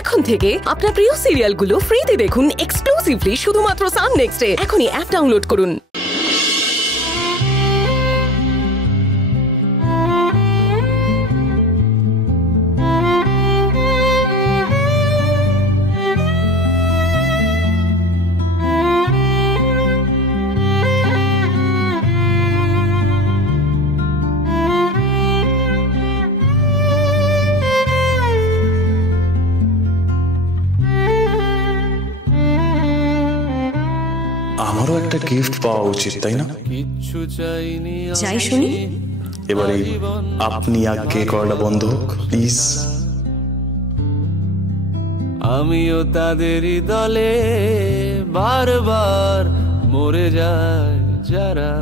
এখন থেকে আপনার প্রিয় সিরিয়ালগুলো ফ্রিতে দেখুন এক্সক্লুসিভলি শুধুমাত্র সান নেক্সটে। এখনই অ্যাপ ডাউনলোড করুন। আমারও একটা গিফট পাওয়া উচিত, তাই না? যাই শুনি। এবারে আপনি আগে করাটা বন্ধ হোক প্লিজ। আমিও তাদেরই দলে বারবার মরে যায় যারা,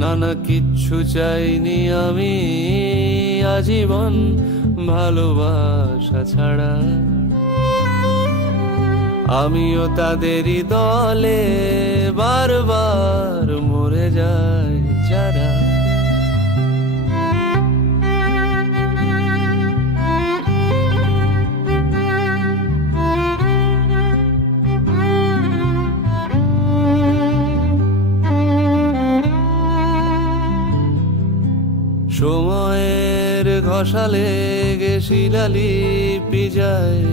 নানা কিচ্ছু চাইনি আমি আজীবন ভালোবাসা ছাড়া। আমিও তাদেরই দলে বারবার মরে যায় যারা। সময়ের ঘষালে শিলালিপি যায়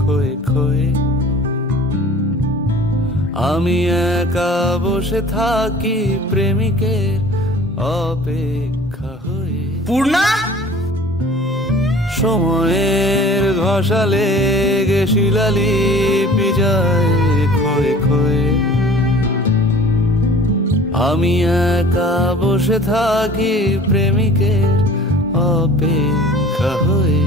ক্ষয়ে ক্ষয়ে, আমি একা বসে থাকি প্রেমিকের অপেক্ষা হয়ে। পূর্ণা, সময়ের ঘষালে শিলালিপি যায় ক্ষয়ে ক্ষয়ে, আমি একা বসে থাকি প্রেমিকের অপেক্ষা হয়ে।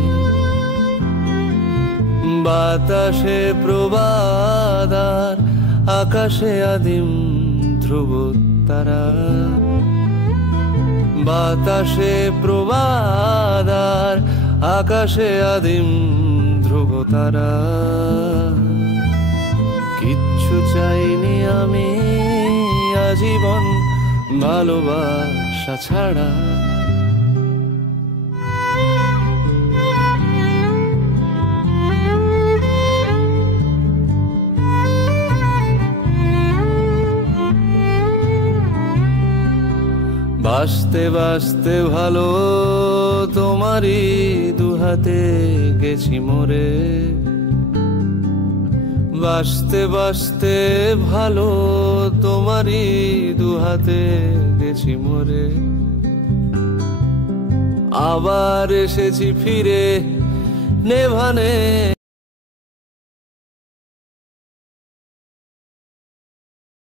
বাতাসে প্রবাদার আকাশে আদিম ধ্রুব তারা, বাতাসে প্রবাদার আকাশে আদিম ধ্রুব তারা। কিচ্ছু চাইনি আমি আজীবন ভালোবাসা ছাড়া। বাঁচতে বাঁচতে ভালো তোমারই দুহাতে গেছি মরে, বাঁচতে বাঁচতে ভালো তোমারই দুহাতে গেছি মরে। আবার এসেছি ফিরে নেভানে